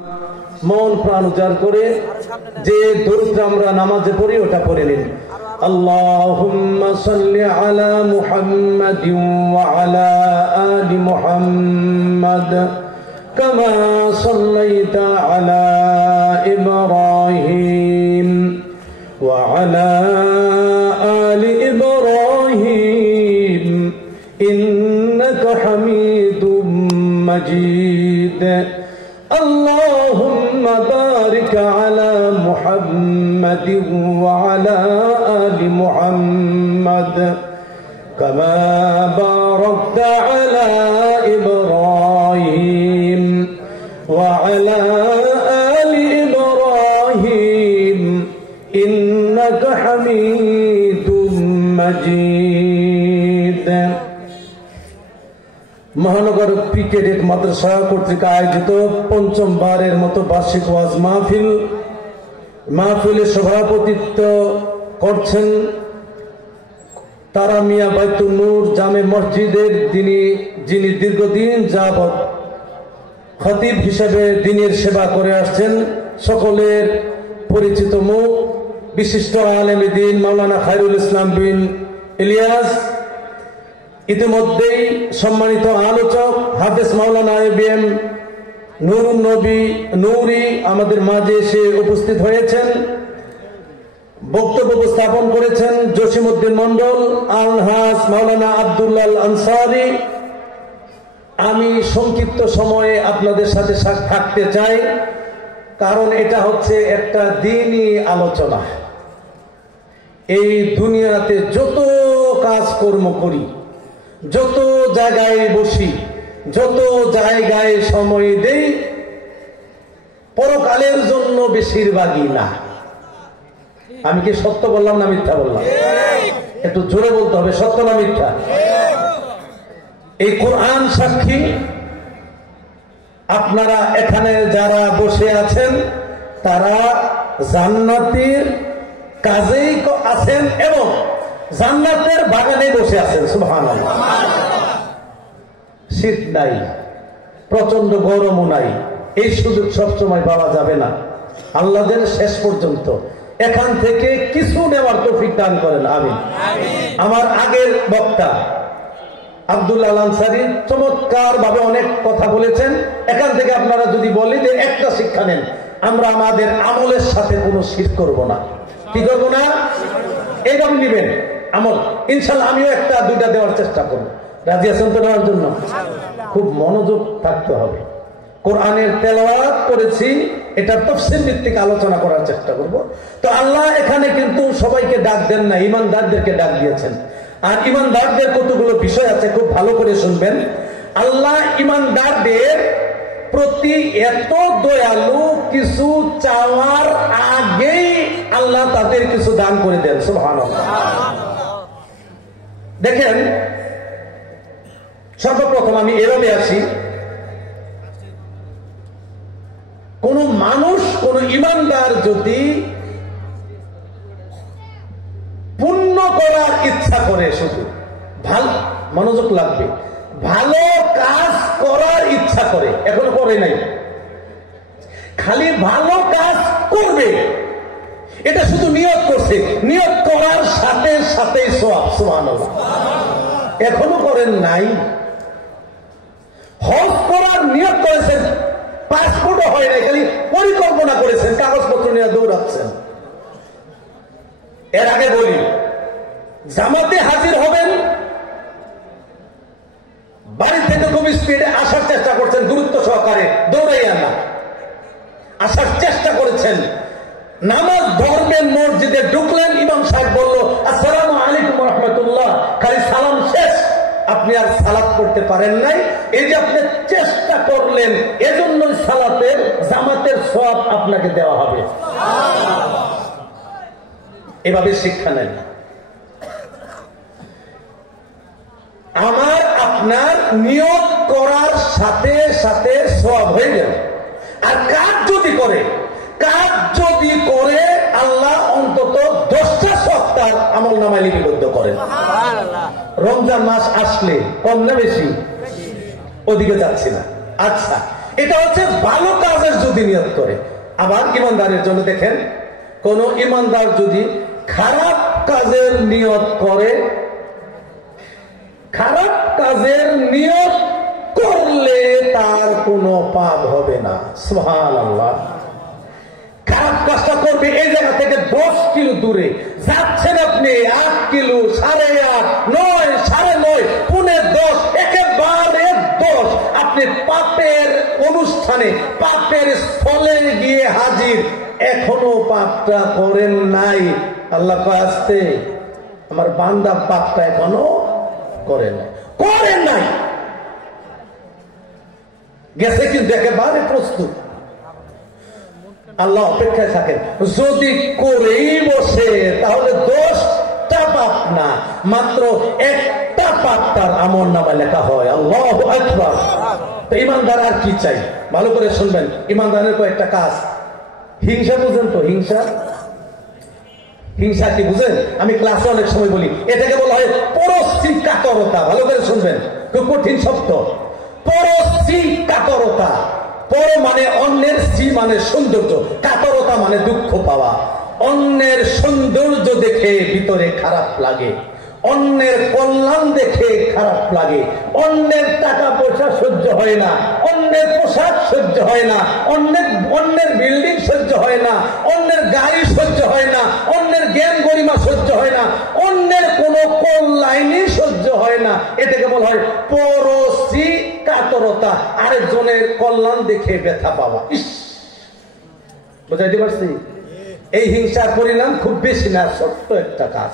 মন প্রাণ উজাড় করে যে দরুদ আমরা নামাজে পড়ি ওটা পড়ে নিন। আল্লাহুম্মা সাল্লি আলা মুহাম্মাদিন ওয়া আলা আলি মুহাম্মাদ কামা সাল্লাইতা আলা ইব্রাহিম ওয়া আলা আলি ইব্রাহিম ইন্নাকা হামিদুম মাজিদ। اللهم بارك على محمد وعلى آل محمد كما باركت على إبراهيم وعلى آل إبراهيم إنك حميد مجيد। মহানগর ক্রিকেট মাদ্রাসা কর্তৃক আয়োজিত পঞ্চমবারের মতো বার্ষিক ওয়াজ মাহফিলে সভাপতিত্ব করছেন তারা মিয়া বাইতুল নূর জামে মসজিদের যিনি দীর্ঘদিন যাবৎ খতিব হিসেবে দ্বীনের সেবা করে আসছেন, সকলের পরিচিত মুখ বিশিষ্ট আলেমে দ্বীন মাওলানা খায়রুল ইসলাম বিন ইলিয়াস। ইতিমধ্যেই সম্মানিত আলোচক হাফেজ মাওলানা এবিএম নুরুন নবী নূরি আমাদের মাঝে এসে উপস্থিত হয়েছেন, বক্তব্য উপস্থাপন করেছেন জসিমউদ্দিন মন্ডল, আলহাজ মাওলানা আব্দুল্লাহ আনসারী। আমি সংক্ষিপ্ত সময়ে আপনাদের সাথে থাকতে চাই, কারণ এটা হচ্ছে একটা দ্বীনি আলোচনা। এই দুনিয়াতে যত কাজকর্ম করি, যত জায়গায় বসি, যত জায়গায় সময় দেই, পরকালের জন্য বেশিরভাগই না। আমি কি সত্য বললাম না মিথ্যা বললাম? একটু জোরে বলতে হবে, সত্য না মিথ্যা? এই কোরআন সাক্ষী। আপনারা এখানে যারা বসে আছেন তারা জান্নাতের কাজেই আছেন এবং জান্নাতের বাগানে বসে আছেন। সুবহানাল্লাহ। শীত নাই, প্রচন্ড গরমও নাই, এই সুযোগ সবসময় পাওয়া যাবে না। আল্লাহ যেন শেষ পর্যন্ত এখান থেকে কিছু নেওয়ার তৌফিক দান করেন, আমিন। আমার আগের বক্তা আব্দুল্লাহ আনসারী চমৎকার ভাবে অনেক কথা বলেছেন। এখান থেকে আপনারা যদি বলি যে একটা শিক্ষা নেন, আমরা আমাদের আমলের সাথে কোনো শিরক করব না। কি করবো না? এইভাবে নিবেন আমল। ইনশাআল্লাহ আমিও একটা দুইটা দেওয়ার চেষ্টা করবো। রাজি আছেন তো নেওয়ার জন্য? খুব মনোযোগ থাকতে হবে। কোরআনের তেলাওয়াত করেছি, এটা তাফসীর ভিত্তিক আলোচনা করার চেষ্টা করব। তো আল্লাহ এখানে কিন্তু সবাইকে ডাক দেন না, ঈমানদারদেরকে ডাক দিয়েছেন। আর ঈমানদারদের কতগুলো বিষয় আছে, খুব ভালো করে শুনবেন। আল্লাহ ঈমানদারদের প্রতি এত দয়ালু, কিছু চাওয়ার আগেই আল্লাহ তাদের কিছু দান করে দেন। সুবহানাল্লাহ। দেখেন, সর্বপ্রথম আমি এভাবে আসি, কোন মানুষ, কোন ঈমানদার যদি পুণ্য করার ইচ্ছা করে, শুধু ভালো, মনোযোগ লাগবে, ভালো কাজ করার ইচ্ছা করে, এখনো করে নাই, খালি ভালো কাজ করবে, এটা শুধু নিয়ত করছে, নিয়ত করার সাথে সাথে সওয়াব। সুবহানাল্লাহ। এখনো করেন নাই, হজ করার নিয়ত করেছেন, পাসপোর্টও হয় নাই, খালি পরিকল্পনা করেছেন, কাগজপত্র নিয়ে দৌড়াচ্ছেন। এর আগে বলি, জামাতে হাজির হবেন, বাড়ি থেকে খুব স্পিডে আসার চেষ্টা করছেন, গুরুত্ব সহকারে দৌড়াইয়া না, আসার চেষ্টা করেছেন, নামাজ ধরবেন, মসজিদে ঢুকলেন, ইমাম সাহেব বলল আসসালামু আলাইকুম ওয়া রাহমাতুল্লাহ, খালি সালাম শেষ, আপনি আর সালাত করতে পারেন নাই। এই যে আপনি চেষ্টা করলেন, এজন্যই সালাতের জামাতের সওয়াব আপনাকে দেওয়া হবে। এভাবে শিক্ষা নেন। আমার আপনার নিয়ত করার সাথে সাথে সওয়াব হয়ে যাবে। আর কাজ যদি করে আল্লাহ অন্তত 10টা সওয়াব তার আমলনামায় লিপিবদ্ধ করেন। রমজান মাস আসলে কম না বেশি? ওদিকে যাচ্ছি না। আচ্ছা, এটা হচ্ছে ভালো কাজের যদি নিয়ত করে। আবার ইমানদারের জন্য দেখেন, কোন ইমানদার যদি খারাপ কাজের নিয়ত করে, খারাপ কাজের নিয়ত করলে তার কোনো পাপ হবে না। সুবহানাল্লাহ। খারাপ কাজটা করবে এই জায়গা থেকে 10 কিলো দূরে যাচ্ছেন আপনি, 8 কিলো, 8.5, 9, 9.5, 9.5, একেবারে 10, আপনি পাপের অনুষ্ঠানে, পাপের স্থলে গিয়ে হাজির, এখনো পাপটা করেন নাই। আল্লাহ আসতে আমার বান্দা পাপটা এখনো করেন নাই, গেছে কিন্তু একেবারে প্রস্তুত। আল্লাহ অপেক্ষায় থাকেন, যদি করেই বসে তাহলে 10টা পাপ না, মাত্র একটা পাপ তার আমল নামায় লেখা হয়। আল্লাহু আকবার। তো ইমানদার আর কি চাই? ভালো করে শুনবেন, ইমানদারের কয়েকটা কাজ। হিংসা বুঝেন তো? হিংসা কি বুঝেন? আমি ক্লাসে অনেক সময় বলি, এটাকে বলা হয় পরশ্রী কাতরতা। ভালো করে শুনবেন, খুব কঠিন শব্দ। পরশ্রী কাতরতা। পর মানে অন্যের, শ্রী মানে সৌন্দর্য, কাতরতা মানে দুঃখ পাওয়া। অন্যের সৌন্দর্য দেখে ভিতরে খারাপ লাগে, অন্যের কল্যাণ দেখে খারাপ লাগে, অন্যের টাকা পয়সা সহ্য হয় না, অন্যের পোশাক সহ্য হয় না, অন্যের বিল্ডিং সহ্য হয় না, অন্যের গাড়ি সহ্য হয় না, অন্যের জ্ঞান গরিমা সহ্য হয় না, অন্যের কোন কল্যাণই সহ্য হয় না। এটাকে বলা হয় পরশ্রী কাতরতা, আরেকজনের কল্যাণ দেখে ব্যথা পাওয়া। ইস, বুঝাইতে পারছি? এই হিংসার পরিণাম খুব বেশি না, ছোট্ট একটা কাজ,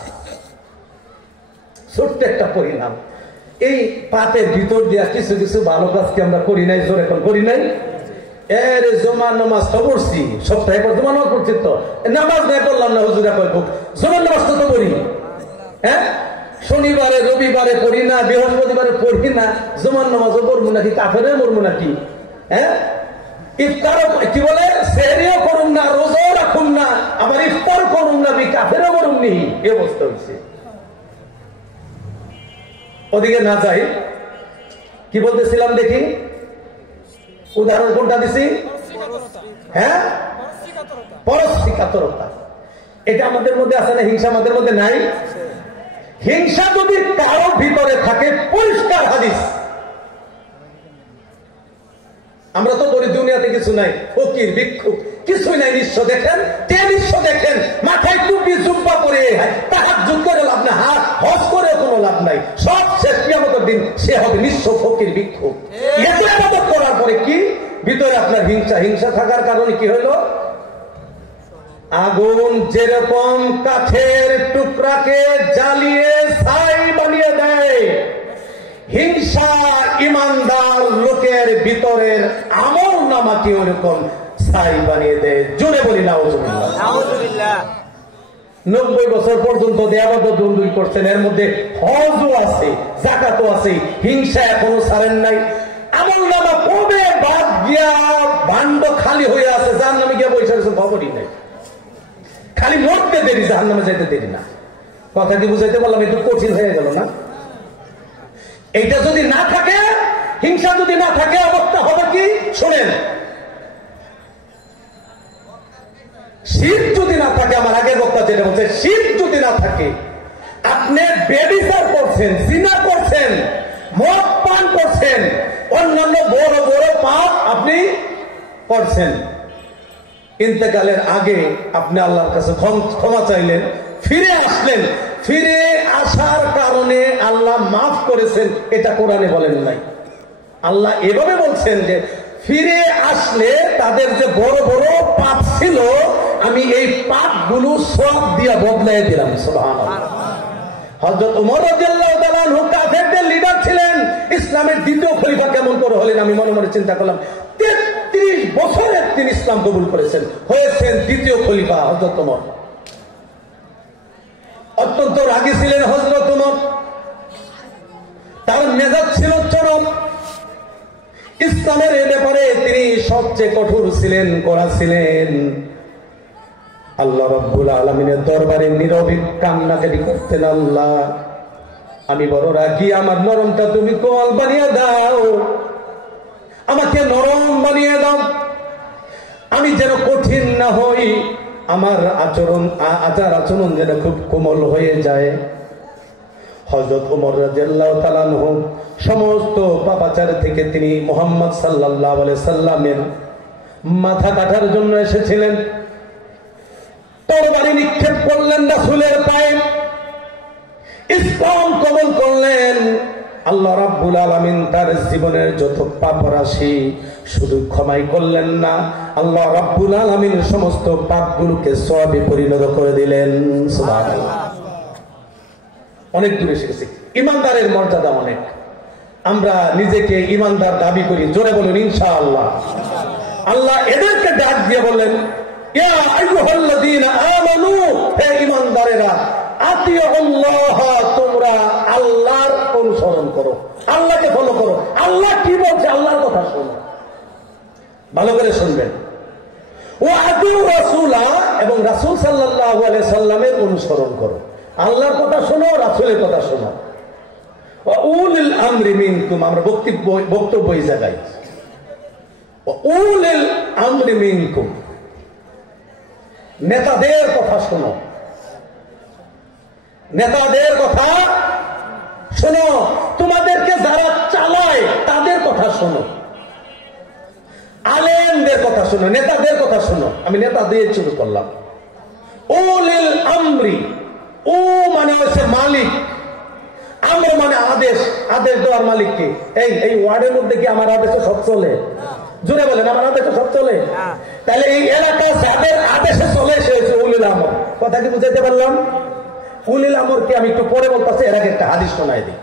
ছোট্ট একটা পরিণাম। এই পাপের ভিতর দিয়া কিছু কিছু ভালো কাজকে আমরা করি নাই, জোর এখন করি নাই। এর জমান নামাজ তো পড়ছি, সপ্তাহে পর জমান নামাজ পড়ছি, তো নামাজ নাই পড়লাম না, হুজুরা কয় জমান নামাজ তো পড়ি, হ্যাঁ, শনিবারে রবিবারে পড়ি না, বৃহস্পতিবারে পড়ি না, জমান নামাজও পড়বো নাকি? কাফেরে মরবো নাকি? হ্যাঁ, ইফতারও কি বলে, সেহরিও করুন না, রোজাও রাখুন না, আবার ইফতার করুন না, কাফেরও মরুন নি, এ অবস্থা হচ্ছে। ওদিকে না যাই, কি বলতেছিলাম দেখি, উদাহরণ কোনটা দিছি? হ্যাঁ, পরশ্রী কাতরতা। এটা আমাদের মধ্যে আছে না? হিংসা আমাদের মধ্যে নাই? হিংসা যদি কারো ভিতরে থাকে, পরিষ্কার হাদিস, আমরা তো বলি দুনিয়াতে কিছু নাই, ফকির ভিক্ষুক কিছুই নাই, নিঃস্ব দেখেন, নিঃস্ব দেখেন, মাথায় টুপি জুব্বা পরে তাহাজ্জুদ করে লাভ না, হজ করে কোনো লাভ নাই, সব শেষ কিয়ামতের দিন সে হবে নিঃস্ব, ফকির, ভিক্ষুক। এতে আমাদের করার পরে কি ভিতরে আপনার হিংসা থাকার কারণে কি হলো? আগুন যেরকম কাঠের টুকরাকে জ্বালিয়ে ছাই বানিয়ে দেয়, হিংসা ইমানদার লোকের ভিতরের আমল নামাকে ওরকম ছাই বানিয়ে দেয়। জোরে বলি নাউজুবিল্লাহ। 90 বছর পর্যন্ত দেয়াবাদী করছেন, এর মধ্যে হজও আছে, যাকাতও আছে, হিংসা এখনো ছাড়েন নাই। আমল নামা কবে বাদ গিয়া ভান্ড খালি হয়ে আছে, জাহান্নামে গিয়া বসে আছে, খবরই নাই। খালি মরতে দেরি, জাহান্নামে যেতে দেরি না। কথা কি বুঝাইতে পারলাম? একটু কঠিন হয়ে গেল না? এইটা যদি না থাকে, হিংসা যদি না থাকে, অবস্থা হবে কি শোনেন। শিরক যদি না থাকে, আমার আগের বক্তা যেটা বলছে, শিরক যদি না থাকে, আপনি ব্যভিচার করছেন, জিনা করছেন, মদ পান করছেন, অন্যান্য বড় বড় পাপ আপনি করছেন, ইন্তেকালের আগে আপনি আল্লাহর কাছে ক্ষমা চাইলেন, ফিরে আসলেন, ফিরে আসার কারণে আল্লাহ মাফ করেছেন, এটা কোরআনে বলেন নাই। আল্লাহ এভাবে বলছেন যে ফিরে আসলে তাদের যে বড় বড় পাপ ছিল, আমি এই পাপগুলো সব দিয়া বদলাই দিলাম। সুবহানাল্লাহ। হযরত ওমর রাদিয়াল্লাহু তাআলা আনহু কাফেরদের লিডার ছিলেন, ইসলামের দ্বিতীয় খলিফা কেমন করে হলেন? আমি মনে মনে চিন্তা করলাম, 33 বছরে তিনি ইসলাম কবুল করেছেন, হয়েছেন দ্বিতীয় খলিফা হযরত ওমর। অত্যন্ত রাগী ছিলেন হযরত ওমর, তার মেজাজ ছিল চরম। ইসলামের এ ব্যাপারে তিনি সবচেয়ে কঠোর ছিলেন, কড়া ছিলেন। আল্লাহ রাব্বুল আলামিনের দরবারে নীরবে কান্নাকাটি করতেন, আল্লাহ আমি বড় রাগী, আমার নরমটা তুমি কোমল বানিয়ে দাও। আমাকে নরম বানিয়ে দাও, আমি যেন কঠিন না হই, আমার আচার আচরণ যেন খুব কোমল হয়ে যায়। হযরত ওমর রাদিয়াল্লাহু তাআলা আনহু সমস্ত পাপাচার থেকে তিনি মুহাম্মদ সাল্লাল্লাহু আলাইহি সাল্লামের মাথা কাটার জন্য এসেছিলেন। তরবারি নিক্ষেপ করলেন রাসূলের পায়ে, ইসলাম কবুল করলেন। আল্লাহ রাব্বুল আলামিন তার জীবনের যত পাপ রাশি শুধু ক্ষমাই করলেন না, আল্লাহ রাব্বুল আলামিন সমস্ত পাপগুলোকে সওয়াবে পরিণত করে দিলেন। সুবহানাল্লাহ। অনেক দূরে এসেছি। ইমানদারের মর্যাদা অনেক। আমরা নিজেকে ইমানদার দাবি করি, জোরে বলুন ইনশাআল্লাহ। আল্লাহ এদেরকে ডাক দিয়ে বললেন, ইয়া আইয়ুহাল্লাযীনা আমানু, হে ইমানদারেরা, আতিউল্লাহ, তোমরা আল্লাহর অনুসরণ করো, আল্লাহকে ফলো করো। আল্লাহ কি বলছে আল্লাহর কথা শোনো, ভালো করে শুনবেন। ওয়া আতিউ রাসূলা, এবং রাসূল সাল্লাল্লাহু আলাইহি সাল্লামের অনুসরণ করো। আল্লাহর কথা শোনো, রাসূলের কথা শোনো। ওয়া উলিল আমরি মিনকুম, আমরা বক্তব্য এই জায়গায়, ওয়া উলিল আমরি মিনকুম, নেতাদের কথা শোনো, নেতাদের কথা শোনো, তোমাদেরকে যারা চালায় তাদের কথা শোনো, আলেমদের কথা শোনো, নেতাদের কথা শোনো। আমি নেতা দিয়ে শুরু করলাম। উলিল আমরি, ও মানে হচ্ছে মালিক, আমর মানে আদেশ, আদেশ দেওয়ার মালিক কে? এই ওয়ার্ডের মধ্যে কি আমার আদেশে সব চলে? জোরে বলেন, আমার আদেশে সব চলে? তাহলে এই এলাকায় যাদের আদেশে চলে সে হচ্ছে উলিল আমর। কথা কি বুঝাইতে পারলাম? উলিল আমরকে আমি একটু পরে বলতেছি, এর আগে একটা হাদিস শোনাই দিই।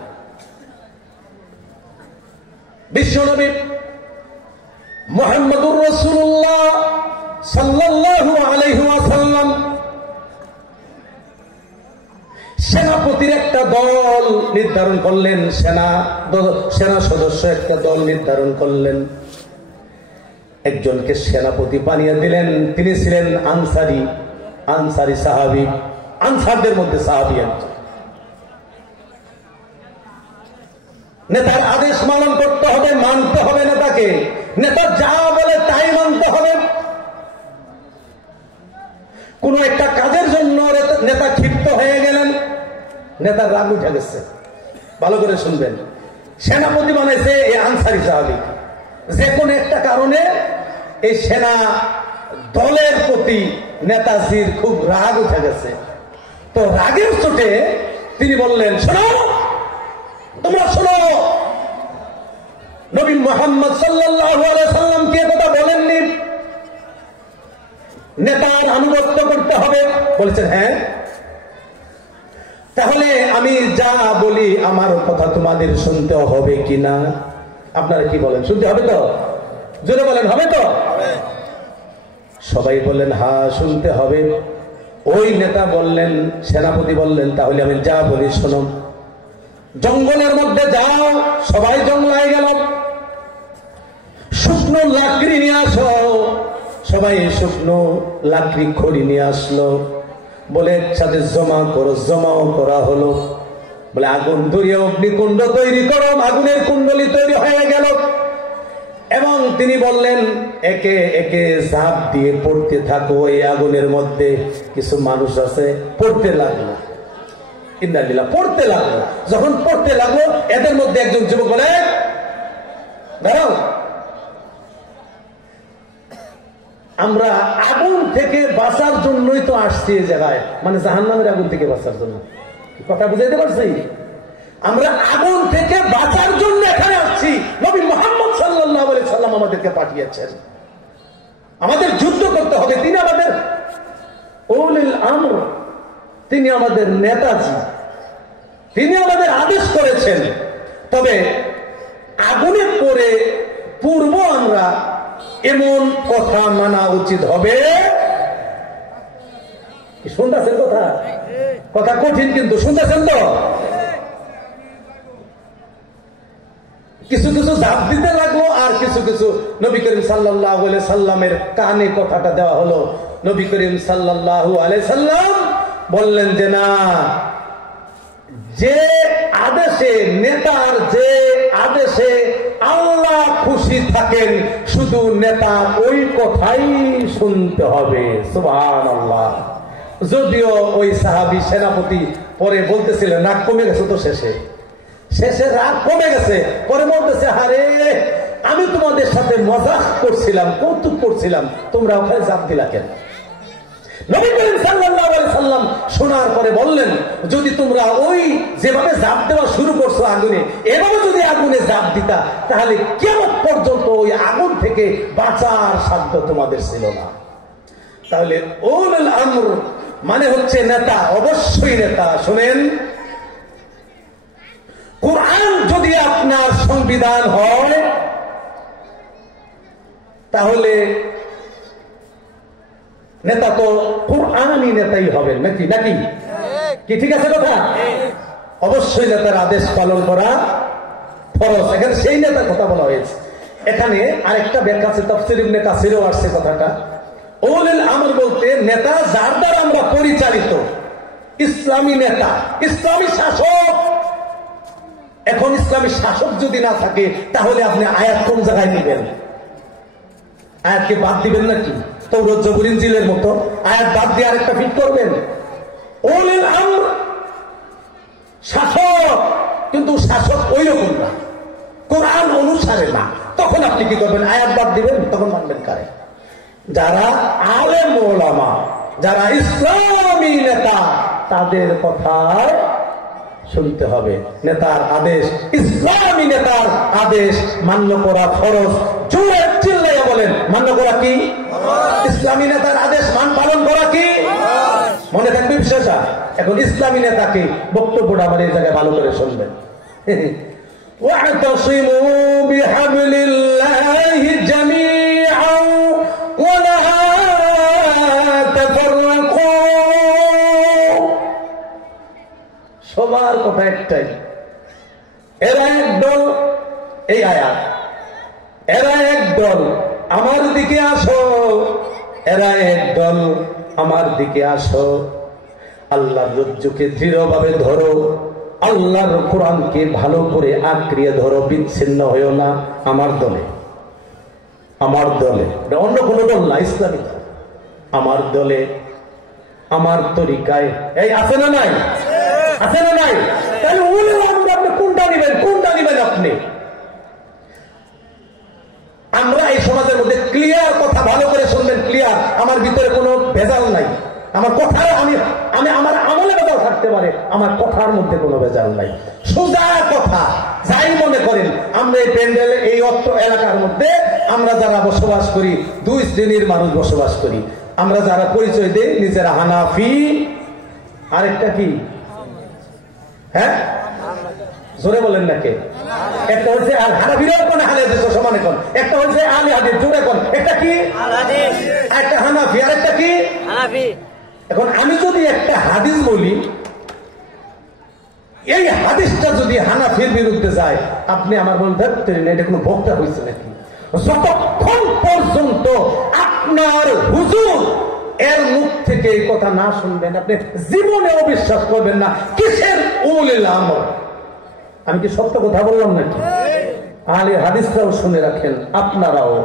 বিশ্বনবী মুহাম্মদুর রাসূলুল্লাহ সাল্লাল্লাহু আলাইহি ওয়াসাল্লাম সেনাপতির একটা দল নির্ধারণ করলেন, সেনা সদস্য একটা দল নির্ধারণ করলেন, একজনকে সেনাপতি বানিয়ে দিলেন। তিনি ছিলেন আনসারি সাহাবী, আনসারদের মধ্যে সাহাবী একজন। নেতার আদেশ পালন করতে হবে, মানতে হবে নেতাকে, নেতা যা বলে তাই মানতে হবে। কোন একটা কাজের জন্য নেতা ক্ষিপ্ত হয়ে গেলেন, নেতার রাগ উঠে গেছে, ভালো করে শুনবেন, সেনাপতি বানাইছে এই আনসারি সাহাবী। যে কোনো একটা কারণে এই সেনা দলের প্রতি নেতাজির খুব রাগ উঠে গেছে। তো রাগের চোটে তিনি বললেন, শোনো, তোমরা শোনো, নবী মুহাম্মদ সাল্লাল্লাহু আলাইহি সাল্লাম কে কথা বলেননি নেতার আনুগত্য করতে হবে? বলেছেন হ্যাঁ। তাহলে আমি যা বলি আমার কথা তোমাদের শুনতে হবে কিনা? আপনারা কি বলেন, শুনতে হবে তো? জোরে বলেন, হবে তো? সবাই বললেন হ্যাঁ, শুনতে হবে। ওই নেতা বললেন, সেনাপতি বললেন, তাহলে আমি যা বলি শোনো। জঙ্গলের মধ্যে যাও। সবাই জঙ্গলায় গেল, শুকনো লাকড়ি নিয়ে আসো। সবাই শুকনো লাকড়ি খড়ি নিয়ে আসলো, বলে একসাথে জমা করো। জমাও করা হলো। বলে আগুন ধরিয়ে অগ্নিকুণ্ড তৈরি করো। আগুনের কুণ্ডলী তৈরি হয়ে গেল এবং তিনি বললেন, একে একে ঝাঁপ দিয়ে পড়তে থাকো এই আগুনের মধ্যে। কিছু মানুষ আছে, পড়তে লাগলো, ইন্দালিল্লাহ, পড়তে লাগলো। যখন পড়তে লাগলো, এদের মধ্যে একজন যুবক বলে, দাঁড়াও, আমরা আগুন থেকে বাঁচার জন্যই তো আসছি এই জায়গায়, মানে জাহান্নামের আগুন থেকে বাঁচার জন্য। কথা বুঝাইতে পারছি? আমরা আগুন থেকে বাঁচার জন্য এখানে আসছি। নবী মুহাম্মদ সাল্লাল্লাহু আলাইহি সাল্লাম আমাদেরকে পাঠিয়েছেন, আমাদের যুদ্ধ করতে হবে। তিনি আমাদের উলিল আমর, তিনি আমাদের নেতাজি, তিনি আমাদের আদেশ করেছেন। তবে আগুনে পড়ে পূর্ব আমরা এমন কথা মানা উচিত হবে। শুনতেছেন কথা? কথা কঠিন কিন্তু শুনতেছেন তো? কিছু কিছু জাপ দিতে লাগলো, আর কিছু কিছু নবী করিম সাল্লাল্লাহু আলাইহি সাল্লামের কানে কথাটা দেওয়া হলো। নবী করিম সাল্লাল্লাহু আলাইহি সাল্লাম বললেন যে না, যে আদেশে, নেতার যে আদেশে আল্লাহ খুশি থাকেন, শুধু নেতার ওই কথাই শুনতে হবে। সুবহানাল্লাহ। যদিও ওই সাহাবী সেনাপতি পরে বলতেছিলেন রাগ কমে গেছে, তো শেষে রাগ কমে গেছে, পরে বলতেছে আরে আমি তোমাদের সাথে মজাক করছিলাম, কৌতুক করছিলাম, তোমরা ওখানে জাপ দিলা কেন? নবী করিম সাল্লাল্লাহু আলাইহি সাল্লাম শোনার পরে বললেন, যদি তোমরা ওই যেভাবে জাপ দেওয়া শুরু করছো আগুনে, এভাবে যদি আগুনে জাপ দিতা, তাহলে কিয়ামত পর্যন্ত ওই আগুন থেকে বাঁচার সাধ্য তোমাদের ছিল না। তাহলে উলুল আমর মানে হচ্ছে নেতা, অবশ্যই নেতা। শুনেন, কোরআন যদি আপনার সংবিধান হয়, তাহলে নেতা তো কোরআনই নেতাই হবেন, নাকি নাকি কি? ঠিক আছে কথা? অবশ্যই নেতার আদেশ পালন করা ফরজ। এখানে সেই নেতার কথা বলা হয়েছে। এখানে আরেকটা ব্যাখ্যা আছে, তাফসীর ইবনে কাসিরেও আসছে কথাটা। উলুল আমর বলতে নেতা যার দ্বারা আমরা পরিচালিত, ইসলামী নেতা, ইসলামী শাসক। এখন ইসলামী শাসক যদি না থাকে, তাহলে আপনি আয়াত কোন জায়গায় নেবেন? আয়াতকে বাদ দিবেন নাকি? তাওরাত জবুর ইনজিলের মতো আয়াত বাদ দিয়ে আরেকটা ফিট করবেন? উলুল আমর শাসক, কিন্তু শাসক ওই রকম না, কোরআন অনুসারে না। তখন আপনি কি করবেন? আয়াত বাদ দিবেন। তখন মানবেন কারে? যারা আলেম ওলামা, যারা ইসলামী নেতা, তাদের কথায় শুনতে হবে। নেতার আদেশ, ইসলামী নেতার আদেশ মান্য করা ফরজ। জোরে চিল্লাইয়া বলেন, মান্য করা কি? ইসলামী নেতার আদেশ পালন করা কি? মনে থাকবে বিষয়টা। এখন ইসলামী নেতাকে বক্তব্যটা আমার এই জায়গায় ভালো করে শুনবেন। ওয়া'তাসিমু বিহাবলিল্লাহি জামিআন ওয়া লা তাফাররাকু। সবার কথা একটাই, এরা একদল, এই আয়াত, এরা একদল আমার দিকে আসো, এরা একদল আমার দিকে আসো। আল্লাহর রজ্জুকে দৃঢ়ভাবে ধরো, আল্লাহর কোরআনকে ভালো করে আঁকড়িয়ে ধরো, বিচ্ছিন্ন হয়েও না। আমার দলে, আমার দলে, অন্য কোনো দল না, ইসলামী দল। আমার দলে, আমার তরিকায়, এই আছে না নাই? আছে না নাই? তাহলে উলুল আমর আপনি কোনটা নিবেন? কোনটা নিবেন আপনি? আমরা এই সমাজের মধ্যে ক্লিয়ার কথা, ভালো করে শুনবেন, ক্লিয়ার। আমার ভিতরে কোনো ভেজাল নাই, আমার কথায় আমি আমার আমলে ভেজাল থাকতে পারে, আমার কথার মধ্যে কোনো ভেজাল নাই, সোজা কথা। যাই মনে করেন, আমরা এই প্যান্ডেল, এই অত্র এলাকার মধ্যে আমরা যারা বসবাস করি, দুই শ্রেণীর মানুষ বসবাস করি। আমরা যারা পরিচয় দেই নিজেরা হানাফি, আরেকটা কি? হ্যাঁ, জোরে বলেন না কে? একটা হচ্ছে হানাফিরাও কোন হাদিস সমানে কোন, একটা হচ্ছে আহলে হাদিস, জোরে কোন, একটা কি? আহলে হাদিস, একটা হানাফি, আর একটা কি? হানাফি। এখন আমি যদি একটা হাদিস বলি, এই হাদিসটা যদি হানাফির বিরুদ্ধে যায়, আপনি আমার বলবেন এটা কোনো বক্তা হয়েছে নাকি? যতক্ষণ পর্যন্ত আপনার হুজুর এর মুখ থেকে এই কথা না শুনবেন, আপনি জীবনেও বিশ্বাস করবেন না। কিসের উলুল আমর? আমি কি সত্য কথা বললাম নাকি? আহলে হাদিসরাও শুনে রাখেন, আপনারাও।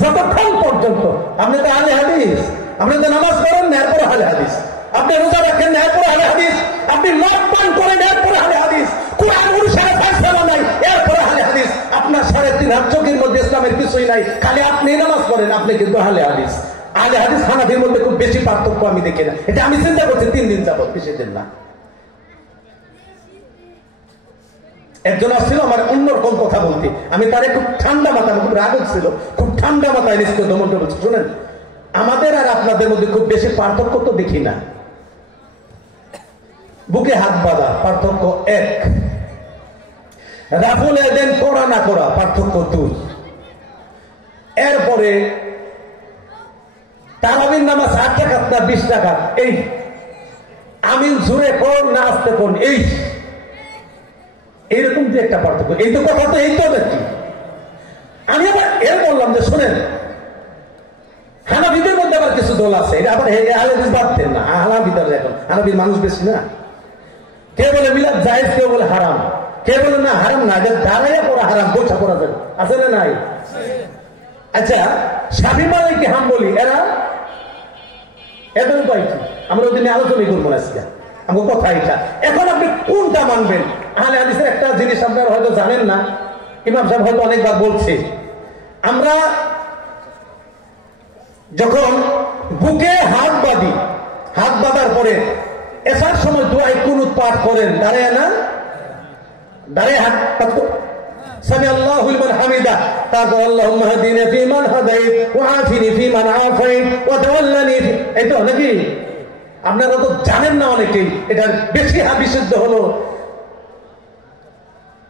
যতক্ষণ পর্যন্ত আপনি তো আহলে হাদিস, আপনি তো নামাজ পড়েন না, এরপর আহলে হাদিস, আপনি রোজা রাখেন না, এরপর আহলে হাদিস, আপনি মদ পান করেন, এরপর আহলে হাদিস, কোরআন অনুসারে ফয়সালা নাই, এরপর আহলে হাদিস, আপনার 3.5 হাত চোখের মধ্যে ইসলামের কিছুই নাই, খালি আপনি নামাজ পড়েন, আপনি কিন্তু আহলে হাদিস। আহলে হাদিস হানাফির মধ্যে খুব বেশি পার্থক্য আমি দেখি না। এটা আমি চিন্তা করছি 3 দিন যাবত, বেশি দিন না। একজন আসছিল আমার অন্যরকম কথা বলতে, আমি তারে খুব ঠান্ডা মাথায়, খুব রাগ ছিল, খুব ঠান্ডা মাথায় নিশ্চিত দমনটা বলছি, শুনেন, আমাদের আর আপনাদের মধ্যে খুব বেশি পার্থক্য তো দেখি না। বুকে হাত বাঁধা, পার্থক্য 1। রাফুল এদেন করা না করা, পার্থক্য 2। এরপরে তারাবির নামাজ 8 টাকাত না 20 টাকা, এই আমিন জোরে কোন না আস্তে কোন, এই এইরকম যে একটা পার্থক্য। এই তো কথা তো এই তো নাকি? আমি আবার এর বললাম যে শোনেন, হানাফিদের মধ্যে আবার কিছু দল আছে, এটা আবার আহলে হাদিস বাদতেন না, হানাফিদের এখন হানাফির মানুষ বেশি না, কে বলে মিলাদ জায়েজ, কেউ বলে হারাম, কে বলে না হারাম না, দাঁড়াইয়া পড়া হারাম, বসা পড়া যাবে, আছে না নাই? আচ্ছা, শাফি মালিক হাম্বলি এদের উপায় কি? আমরা ওই দিনে আলোচনাই করবো না আজকে, আমার কথা এটা। এখন আপনি কোনটা মানবেন? আহলে হাদিসের একটা জিনিস আপনারা হয়তো জানেন না, ইমাম সাহেব হয়তো অনেকবার বলছে, আমরা যখন বুকে হাত বাঁধি, হাত বাঁধার পরে এসার সময় দোয়ায় কুনুত পাঠ করেন, দাঁড়ায় না, দাঁড়ায় হাত সামি আল্লাহু লিমান হামিদা, তারপর আল্লাহুম্মা হদিনি ফিমান হাদাইত ওয়া আফিনি ফিমান আফাইত ওয়া তাওয়াল্লানি, এই তো নাকি? আপনারা তো জানেন না অনেকেই, এটার বেশি বিশুদ্ধ হলো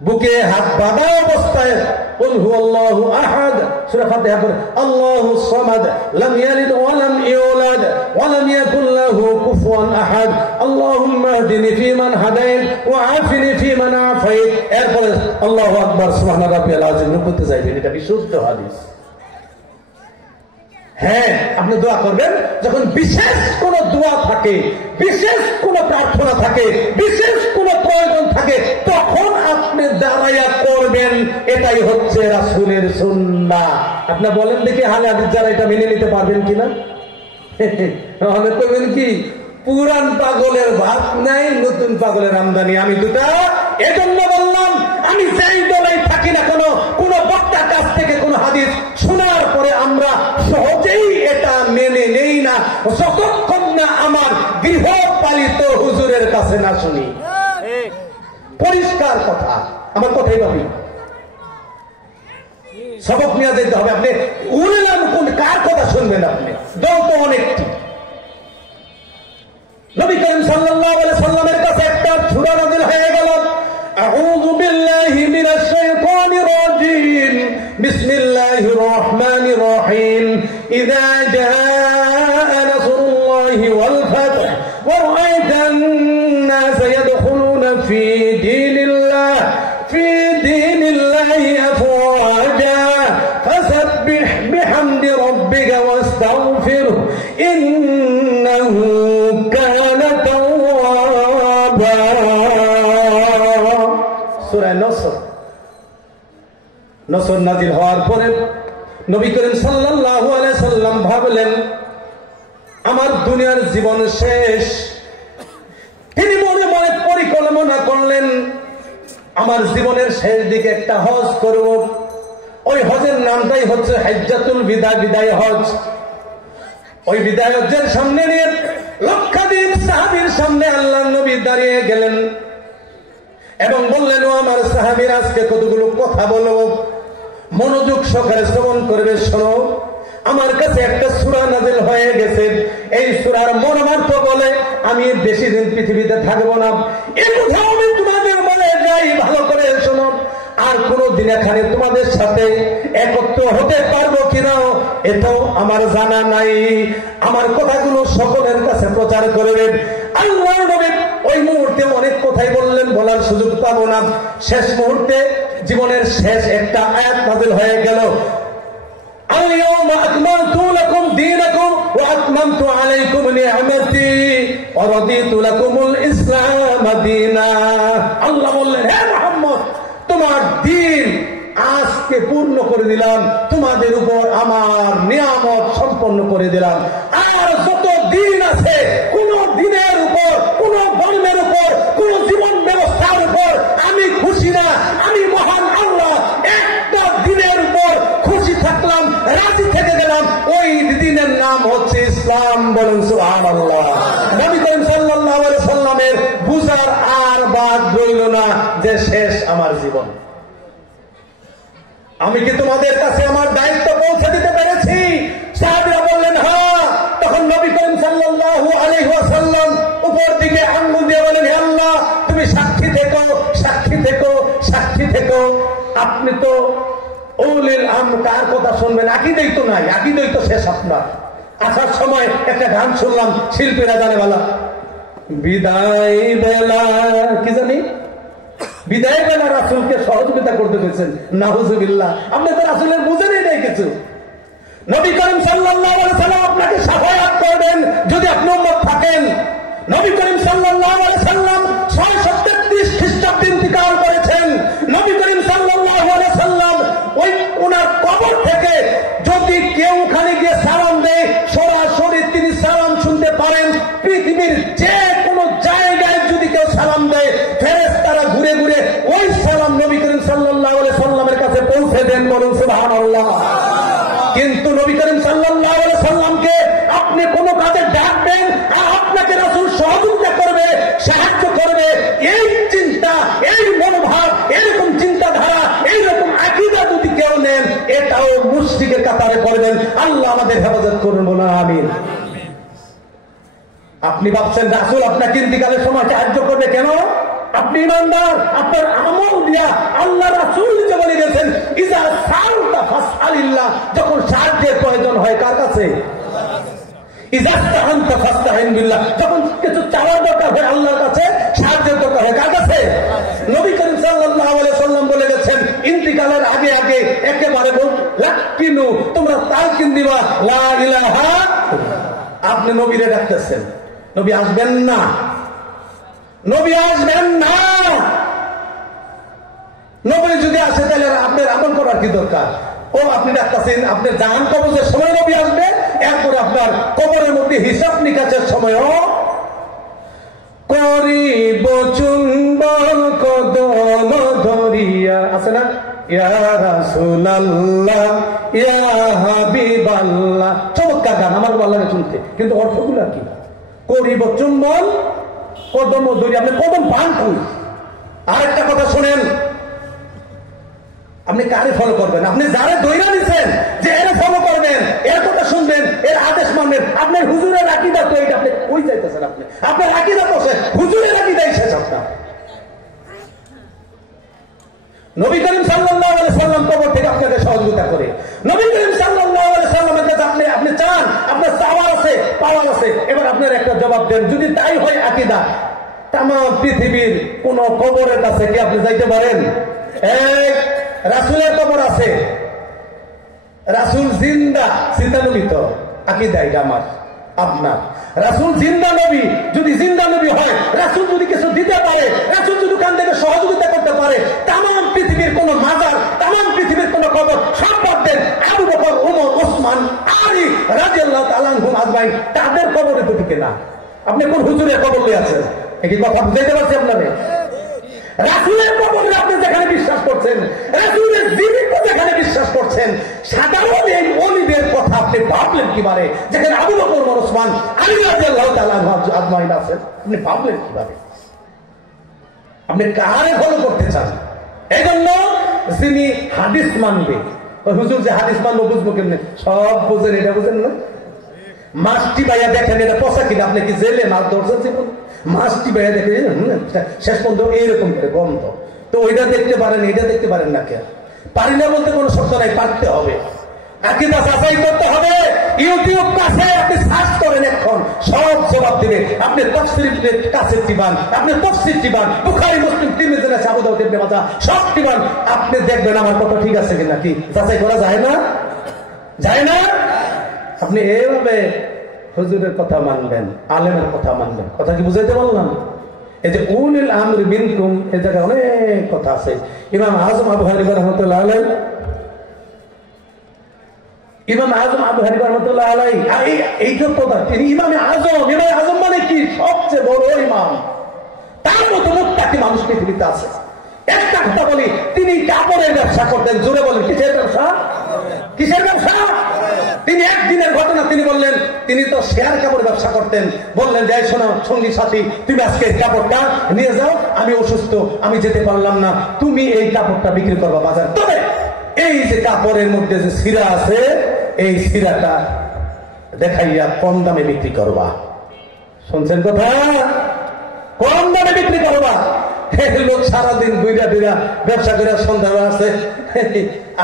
বুকে হাত বাঁধা অবস্থায় কুল হুয়াল্লাহু আহাদ সূরা ফাতিহা পড়ে আল্লাহুস সামাদ লাম ইয়ালিদ ওয়া লাম ইউলাদ ওয়া লাম ইয়াকুল লাহু কুফুয়ান আহাদ আল্লাহুম্মা হদিনি ফিমান হাদাইত ওয়া আফিনি ফিমান আফাইত, এরপরে আল্লাহু আকবার সুবহান রাব্বিয়াল আযীম রুকুতে যাইবেন। এটা বিশুদ্ধ হাদিস। হ্যাঁ, আপনি দোয়া করবেন যখন বিশেষ কোন দোয়া থাকে, বিশেষ কোন প্রার্থনা থাকে, বিশেষ কোন প্রয়োজন থাকে, তখন আপনি দাঁড়াইয়া করবেন। এটাই হচ্ছে রাসূলের সুন্নাহ। আপনি বলেন দেখি আহলে হাদিস যারা এটা মেনে নিতে পারবেন কিনা? অনেক করবেন কি, পুরান পাগলের ভাত নাই, নতুন পাগলের আমদানি। আমি দুটা এজন্য বললাম, আমি যেই দলেই থাকি না কেন, কোন বক্তার কাছ থেকে কোন হাদিস শোনার পরে আমরা সহজেই এটা মেনে নেই না, যতক্ষণ না আমার গৃহপালিত হুজুরের কাছে না শুনি। পরিষ্কার কথা, আমার কথাই ভাবি, সবক নিয়ে যেতে হবে। আপনি উড়লাম কোন কার কথা শুনবেন? আপনি দল তো অনেকটি। নবী করিম সাল্লাল্লাহু আলাইহি সাল্লামের কাছে একটা সূরা নাযিল হয়ে গেল, আউযু বিল্লাহি মিনাশ শাইতানির রাজীম, বিসমিল্লাহির রহমানির রহিম, ইযা জাআ নাসরুল্লাহি ওয়াল ফাth ওয়া রাআইতান নাস ইয়াদখুলুনা ফি দীনিল্লাহি আফওয়াজা ফাসাব্বিহ বিহামদি রাব্বিকা ওয়াস্তাগফিরহু ইন্নাহু কানা তাওয়াবা। সূরা নসর নাযিল হওয়ার পরে নবী করিম সাল্লাল্লাহু আলাইহি সাল্লাম ভাবলেন আমার দুনিয়ার জীবন শেষ। তিনি মনে মনে পরিকল্পনা করলেন আমার জীবনের শেষ দিকে একটা হজ করব। ওই হজের নামটাই হচ্ছে হাজ্জাতুল বিদা, বিদায় হজ। ওই বিদায় হজ্জের সামনে নিয়ে লক্ষাধিক সাহাবীর সামনে আল্লাহর নবী দাঁড়িয়ে গেলেন এবং বললেন, ও আমার সাহাবীরা, আজকে কতগুলো কথা বলবো, মনোযোগ সহকারে শ্রবণ করবে। শোনো, আমার কাছে একটা সূরা নাযিল হয়ে গেছে, এই সূরার মর্মার্থ বলে আমি বেশি দিন পৃথিবীতে থাকবো না। এই কথা আমি তোমাদের বলে যাই, ভালো করে শোনো। আর কোনদিন এখানে তোমাদের সাথে একত্র হতে পারবো কিনা এটাও আমার জানা নাই। আমার কথাগুলো সকলের কাছে প্রচার করবেন। আল্লাহর নবী ওই মুহূর্তে অনেক কথাই বললেন, বলার সুযোগ পাবো না। শেষ মুহূর্তে জীবনের শেষ একটা আয়াত নাযিল হয়ে গেল, আল-ইয়াওমা আকমালতু লাকুম দীনাকুম ওয়া আতমামতু আলাইকুম নি'মাতি ওয়া রাদিতু লাকুমুল ইসলাম দীনা। আল্লাহ বললেন, হে মুহাম্মদ, তোমার দ্বীন আজকে পূর্ণ করে দিলাম, তোমাদের উপর আমার নিয়ামত সম্পন্ন করে দিলাম। আর যত দিন আছে, কোন দিনের উপর, কোন ধর্মের উপর, কোন জীবন ব্যবস্থার উপর আমি খুশি না। আমি মহান আল্লাহ একটা দিনের উপর খুশি থাকলাম, রাজি থেকে গেলাম। ওই দিনের নাম হচ্ছে ইসলাম। বলুন সুবহানাল্লাহ। নবী করিম সাল্লাল্লাহু আলাইহি সাল্লামের বুঝার আর বাদ রইল না যে শেষ আমার জীবন। আমি কি তোমাদের কাছে আমার দায়িত্ব পৌঁছে দিতে পেরেছি? সাহাবীরা বললেন হ্যাঁ। তখন নবী করিম সাল্লাল্লাহু আলাইহি ওয়াসাল্লাম উপর দিকে আঙ্গুল দিয়ে বলেন, হে আল্লাহ, তুমি সাক্ষী থেকো, সাক্ষী থেকো, সাক্ষী থেকো। আপনি তো উলিল আমর, কার কথা শুনবেন? আকীদাই তো নাই, আকীদাই তো শেষ আপনার। আসার সময় একটা গান শুনলাম, শিল্পীরা জানে বলা, বিদায় বেলা, কি জানি, বিদায় বেলা রাসূলকে সহযোগিতা করতে পেরেছেন। নাউযুবিল্লাহ। আপনি তো রাসূলের বুঝেনই নাই কিছু। নবী করিম সাল্লাল্লাহু আলাইহি সাল্লাম আপনাকে শাফাআত করবেন যদি আপনি উম্মত থাকেন। নবী করিম সাল্লাল্লাহু আলাইহি সাল্লাম ৬ পৌঁছে দেন, বলুন সুবহানাল্লাহ। কিন্তু নবী করিম সাল্লাল্লাহু আলাইহি সাল্লামকে আপনি কোন কাজে ডাকবেন আর আপনাকে রাসূল সহযোগিতা করবে, সাহায্য করবে, এই চিন্তা, এই মনোভাব, এরকম চিন্তাধারা, এইরকম আকীদা যদি কেউ নেন, এটাও মুশরিকের কাতারে পড়বেন। আল্লাহ আমাদের হেফাজত করুন, বলুন আমিন। আপনি ভাবছেন রাসূল আপনাকে ইন্তিকালের সময় সাহায্য করবে, কেন? আপনি ইমানদার, আপনার আমল দিয়া আল্লাহ রাসূল নিজে বলে গেছেন, ইজা সালতা ফাসআলিল্লাহ, যখন সাহায্যের প্রয়োজন হয় কার কাছে? ইজা ইসতাআনতা ফাসতাইন বিল্লাহ, যখন কিছু চাওয়ার দরকার হয় আল্লাহর কাছে, সাহায্যের দরকার হয় কার কাছে? নবী করিম সাল্লাল্লাহু আলাইহি সাল্লাম বলে গেছেন, ইন্তিকালের আগে আগে একেবারে লাকিনু, তোমরা তালকিন দিবা লা ইলাহা। আপনি নবীরে ডাকতেছেন, নবী আসবেন না, নবী আসবেন না। নবী যদি আসে তাহলে আপনার আমল করার কি দরকার? ও আপনি ডাকতেছেন, আপনার জাহান কবজের সময় নবী আসবে, এরপরে আপনার কবরের মধ্যে হিসাব নিকাশের সময়ও করিব চুম্বন কদম ধরিয়া, আছে না? ইয়া রাসূলুল্লাহ ইয়া হাবিবাল্লাহ, চমৎকার গান, আমার ভালো লাগে শুনতে, কিন্তু অর্থগুলো কি? করিব চুম্বন কদম ধরিয়া, আপনি কদম পান কই? আরেকটা কথা শুনেন, আপনি কারে ফলো করবেন? আপনি যারা দৈরা দিচ্ছেন যে এর ফলো করবেন, এর কথা শুনবেন, এর আদেশ মানবেন, আপনার হুজুরের আকীদা তো এটা, আপনি কই যাইতেছেন? আপনি আপনার আকীদা তো শেষ, হুজুরের আকীদাই শেষ আপনার। নবী করিম সাল্লাল্লাহু আলাইহি সাল্লাম কবর থেকে আপনাকে সহযোগিতা করে, নবী করিম সাল্লাল্লাহু আলাইহি সাল্লামের কাছে আপনি চান, আপনার চাওয়া আছে, পাওয়া আছে। এবার আপনার একটা জবাব দেন, যদি তাই হয় আকীদা, তামাম পৃথিবীর কোন কবরের কাছে কি আপনি যাইতে পারেন? এক রাসূলের কবর আছে, রাসূল জিন্দা, চিন্তান্বিত আকীদা এটা আমার আপনার। রাসূল জিন্দা নবী, যদি জিন্দা নবী হয়, রাসূল যদি কিছু দিতে পারে, রাসূল যদি কান থেকে সহযোগিতা করতে পারে, তামাম পৃথিবীর কোন মাজার, তামাম পৃথিবীর কোন কবর সব বাদ দেন, আবু বকর, ওমর, ওসমান, আলী রাদিয়াল্লাহু তাআলা আনহুম আজমাইন, তাদের কবরে তো টিকে না। আপনি কোন হুজুরের কবর নিয়ে আছেন? এই কথা বুঝাইতে পারছি আপনাদের? রাসূলের কবরে আপনি যেখানে বিশ্বাস করছেন, রাসূলের জীবিত যেখানে বিশ্বাস করছেন, সাধারণ এই ওলিদের কথা আপনি ভাবলেন কিভাবে? যেখানে আবু বকর, ওমর, ওসমান, আলী রাদিয়াল্লাহু তাআলা আজমাইন আছেন, আপনি ভাবলেন কিভাবে? আপনি কারে ফলো করতে চান? এই জন্য যিনি হাদিস মানবে, ওই হুজুর যে হাদিস মানবো, বুঝবো কেমনে? সব বুঝেন, এটা বুঝেন না? মাছটি বাইয়া দেখেন এটা পচা কিনা, আপনি কি জেলে মাছ ধরছেন জীবন? মাছটি বাইয়া দেখে শেষ পর্যন্ত এইরকম করে গন্ধ, তো ওইটা দেখতে পারেন, এটা দেখতে পারেন না কেন? পারি না বলতে কোনো শব্দ নাই, পারতে হবে, আকীদা যাচাই করতে হবে। ইউটিউব কাছে আপনি সার্চ করেন, এখন সব জবাব দিবে। আপনি তাফসীরের কাছে দিবান, আপনি তাফসীর দিবান, বুখারী, মুসলিম, তিরমিজি, আবু দাউদ, ইবনে মাজাহ সব দিবান, আপনি দেখবেন আমার কথা ঠিক আছে কিনা। কি যাচাই করা যায় না? যায় না? আপনি এইভাবে হুজুরের কথা মানবেন, আলেমের কথা মানবেন। কথা কি বুঝাইতে বললাম? এই যে উলিল আমরি মিনকুম, এই জায়গায় অনেক কথা আছে। ইমাম আযম আবু হানিফা রাহমাতুল্লাহ আলাইহি, ইমাম আযম আবু হানিফা রাহমাতুল্লাহ আলাইহি, এই তো কথা, তিনি ইমামে আযম। ইমামে আযম মানে কি? সবচেয়ে বড় ইমাম। তার মতো মুত্তাকি মানুষ পৃথিবীতে আছে। একটা কথা বলি, তিনি কাপড়ের ব্যবসা করতেন। জোরে বলেন, কিসের ব্যবসা? কিসের ব্যবসা? তিনি একদিনের ঘটনা তিনি বললেন, তিনি তো শেয়ার কাপড় ব্যবসা করতেন। বললেন যে শোনো সঙ্গী সাথী, তুমি আজকে কাপড়টা নিয়ে যাও, আমি অসুস্থ, আমি যেতে পারলাম না, তুমি এই কাপড়টা বিক্রি করবা বাজার। তবে এই যে কাপড়ের মধ্যে যে সিরা আছে, এই সিরাটা দেখাইয়া কম দামে বিক্রি করবা। শুনছেন কথা? কম দামে বিক্রি করবা। লোক সারাদিন দুইটা ব্যবসা করে সন্ধ্যা আছে,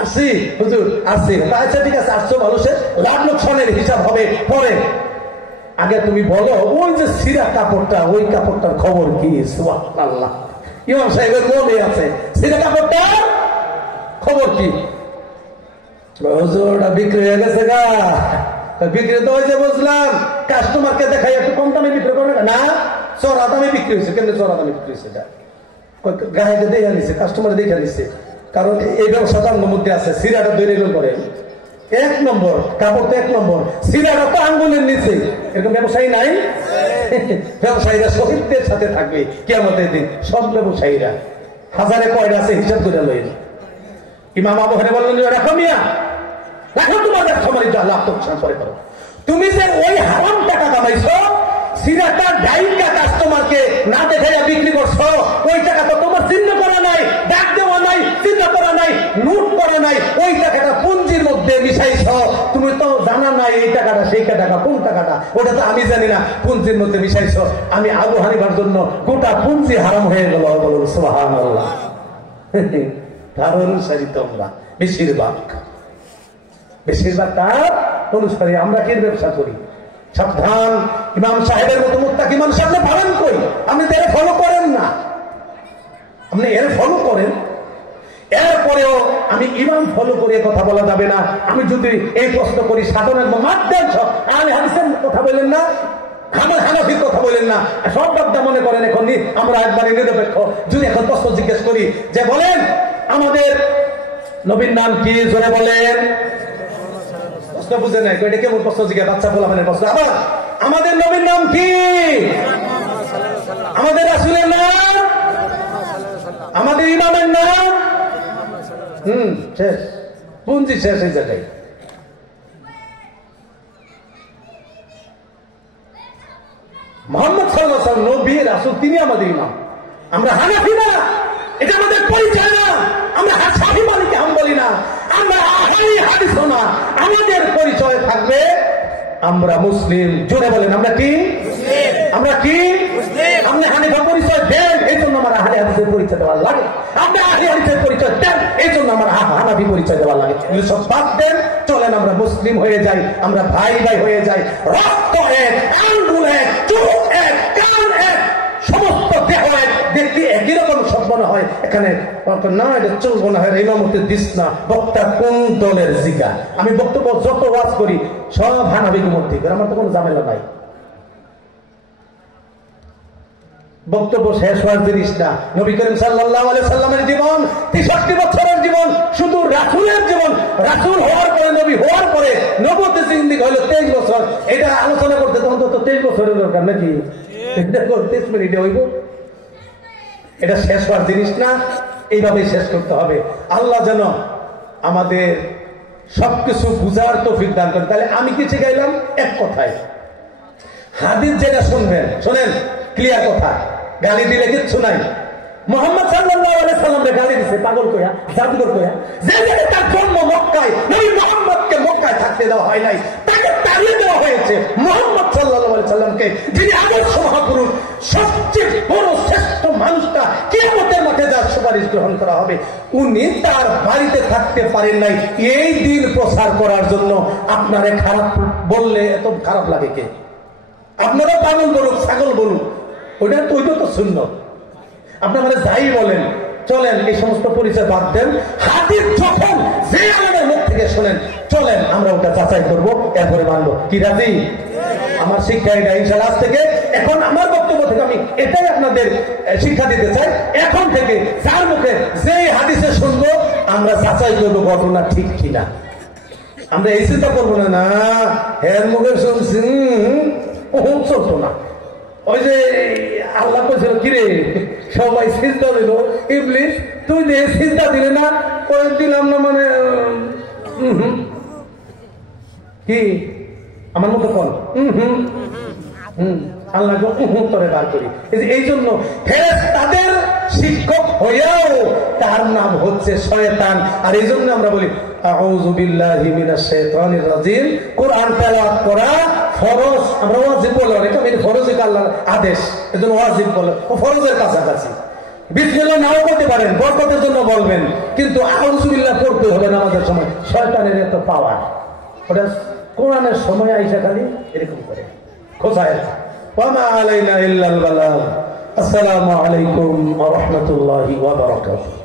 আসি হুজুর আসি, আচ্ছা ঠিক আছে, আসছো ভালো, সে লাভ লোকসানের হিসাব হবে পরে। আগে তুমি বলো, ওই যে সিরা কাপড়টা, ওই কাপড়টার খবর কি? সুবহানাল্লাহ, ইমাম সাহেবের মনে আছে সিরা কাপড়টা খবর কি? হুজুর ওটা বিক্রি হয়ে গেছে গা। বিক্রি তো হয়েছে বুঝলাম, কাস্টমারকে দেখাই একটু কম দামে বিক্রি করে না, চড়া দামে বিক্রি হয়েছে। কেমনি চড়া দামে বিক্রি হয়েছে? গ্রাহকে দেখে নিচ্ছে, কাস্টমার দেখে নিচ্ছে, কারণ এই ব্যবসাটার মধ্যে আছে। সিরাটা তৈরি করে এক নম্বর, কাপড় তো এক নম্বর, সিরাটা তো আঙ্গুলের নিচে। এরকম ব্যবসায়ী নাই? ব্যবসায়ীরা শহীদদের সাথে থাকবে কিয়ামতের দিন। সব ব্যবসায়ীরা হাজারে কয়টা আছে হিসাব করে লইল। ইমাম আবু হানিফা বললেন রাখো মিয়া, রাখো তোমাদের সম্মানিত লাভ লোকসান পরে করো। তুমি যে ওই হারাম টাকা কামাইছো, সিরাটা ডাইকা কাস্টমারকে না দেখে বিক্রি করছো, ওই টাকা তো তোমার চিহ্ন করা নাই, ডাক দেওয়া নাই, চিহ্ন করা নাই, নোট করা নাই, ওই টাকাটা পুঞ্জির মধ্যে মিশাইছ। তুমি তো জানা নাই এই টাকাটা সেই টাকা কোন টাকাটা, ওটা তো আমি জানি না, পুঞ্জির মধ্যে মিশাইছ। আমি আবু হানিফার জন্য গোটা পুঞ্জি হারাম হয়ে গেল। বলুন সুবহানাল্লাহ। তার অনুসারী তোমরা বেশিরভাগ তার অনুসারী। আমরা কি ব্যবসা করি? সাবধান, ইমাম সাহেবের মতো মুত্তাকি মানুষ আপনি পালন করি, আপনি তো এর ফলো করেন না, আপনি এর ফলো করেন। এরপরেও আমি ইমাম ফলো করে কথা বলা যাবে না। আমি যদি এই প্রশ্ন করি সাধারণ মাধ্যম আহলে হাদিসের কথা বলেন না, হানাফির কথা বলেন না, সব বাদ্দা মনে করেন এখন আমরা একবারে নিরপেক্ষ। যদি এখন প্রশ্ন জিজ্ঞেস করি যে বলেন আমাদের নবীর নাম কি, জোরে বলেন। প্রশ্ন বুঝে নাই, এটা কেমন প্রশ্ন জিজ্ঞেস, বাচ্চা বলা মানে প্রশ্ন। আবার আমাদের নবীর নাম কি, আমাদের রাসূলের নাম, আমাদের ইমামের নাম, শেষ, পুঞ্জি শেষ এই জায়গায়। মুহাম্মদ সাল্লাল্লাহু আলাইহি ওয়াসাল্লাম নবী রাসূল, তিনি আমাদের ইমাম। আমরা হানাফি না, এটা আমাদের পরিচয় না। আমরা শাফি মালিকি হাম্বলি না, আমরা আহলি হাদিস না। আমাদের পরিচয় থাকবে আমরা মুসলিম। জোরে বলেন আমরা কি? আমরা কি? আপনি হানিফা পরিচয় দেন, এই জন্য আমার আহলি হাদিসের পরিচয় দেওয়া লাগে। আপনি আহলি হাদিসের পরিচয় দেন, এই জন্য আমার হানাফি পরিচয় দেওয়া লাগে। সব বাদ দেন, চলেন আমরা মুসলিম হয়ে যাই, আমরা ভাই ভাই হয়ে যাই। রক্ত এক, আঙ্গুল এক, চোখ এক, কান এক, সমস্ত দেহ এক, দেখতে একই রকম সব মনে হয়। এখানে না এটা চলবো না, ইমামতে দিস না, বক্তা কোন দলের জিগা। আমি বক্তব্য যত ওয়াজ করি সব হানাফির মধ্যে, আমার তো কোনো ঝামেলা নাই। বক্তব্য শেষ হওয়ার জিনিস না। নবী করিম সাল্লাল্লাহু আলাইহি সাল্লামের জীবন 63 বছরের জীবন, শুধু রাসূলের জীবন। রাসূল হওয়ার পরে, নবী হওয়ার পরে নবুয়তের জিন্দেগি হলো 23 বছর। এটা আলোচনা করতে তখন তো 23 বছরের দরকার নাকি? এটা 30 মিনিটে হইব? এটা শেষ হওয়ার জিনিস না, এইভাবে শেষ করতে হবে। আল্লাহ যেন আমাদের সবকিছু বুঝার তৌফিক দান করেন। তাহলে আমি কি শিখাইলাম? এক কথায় হাদিস যেটা শুনবেন, শোনেন, ক্লিয়ার কথা, গালি দিলে কিচ্ছু নাই। মুহাম্মদ সাল্লাল্লাহু আলাইহি সাল্লামকে গালি দিছে পাগল কইয়া, জাদুকর কইয়া। যে জায়গায় তার জন্ম মক্কায়, নবী মুহাম্মদকে মক্কায় থাকতে দেওয়া হয় নাই, তাকে তাড়িয়ে দেওয়া হয়েছে। মুহাম্মদ সাল্লাল্লাহু আলাইহি সাল্লামকে, যিনি আদর্শ মহাপুরুষ, সবচেয়ে বড় শ্রেষ্ঠ মানুষটা, কিয়ামতের মাঠে যার সুপারিশ গ্রহণ করা হবে, উনি তার বাড়িতে থাকতে পারেন নাই এই দিন প্রচার করার জন্য। আপনারে খারাপ বললে এত খারাপ লাগে কে? আপনারা পাগল বলুক, ছাগল বলুক, ওইটা তো শূন্য। আপনার মানে যাই বলেন, চলেন এই সমস্ত পরিচয় বাদ দেন। হাদিস যখন যে আমাদের মুখ থেকে শোনেন, চলেন আমরা ওটা যাচাই করবো, এরপরে মানবো। কি রাজি? আমার শিক্ষা এটা ইনশাআল্লাহ। আজ থেকে, এখন আমার বক্তব্য থেকে আমি এটাই আপনাদের শিক্ষা দিতে চাই। এখন থেকে যার মুখে যে হাদিসে শুনবো, আমরা যাচাই করবো ঘটনা ঠিক কিনা। আমরা এই চিন্তা করবো না, না হের মুখে শুনছি চলতো না। ওই যে আল্লাহ কইছিল, কিরে সবাই সিজদা দিল, ইবলিস তুই দে সিজদা দিলে না? কই দিলাম না, মানে কি আমার মতো কর আল্লাহ করে বার করি। এই জন্য ফেরেশতাদের শিক্ষক হয়েও তার নাম হচ্ছে শয়তান। আর এই জন্য আমরা বলি আউযু বিল্লাহি মিনাশ শাইতানির রাজিম। কোরআন তেলাওয়াত করা ফরজ, আমরা ওয়াজিব বলে, এটা ফরজ, এটা আল্লাহর আদেশ, এজন্য ওয়াজিব বলে, ও ফরজের কাছাকাছি। বিসমিল্লাহ নাও বলতে পারেন, বরকতের জন্য বলবেন, কিন্তু আউযু বিল্লাহ পড়তে হবে নামাজের সময়। শয়তানের এত পাওয়ার, ওটা কোরআনের সময় আইসা খালি এরকম করে খোঁজায়। ওয়ামা আলাইনা ইল্লাল বালাগ। আসসালামু আলাইকুম ওয়া রাহমাতুল্লাহি ওয়া বারাকাতুহু।